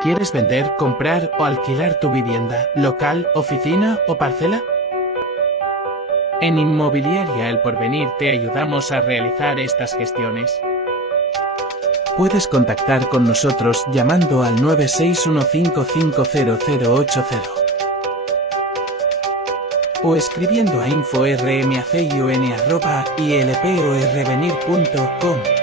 ¿Quieres vender, comprar o alquilar tu vivienda, local, oficina o parcela? En Inmobiliaria El Porvenir te ayudamos a realizar estas gestiones. Puedes contactar con nosotros llamando al 961550080 o escribiendo a info.rmacun@ilporvenir.com.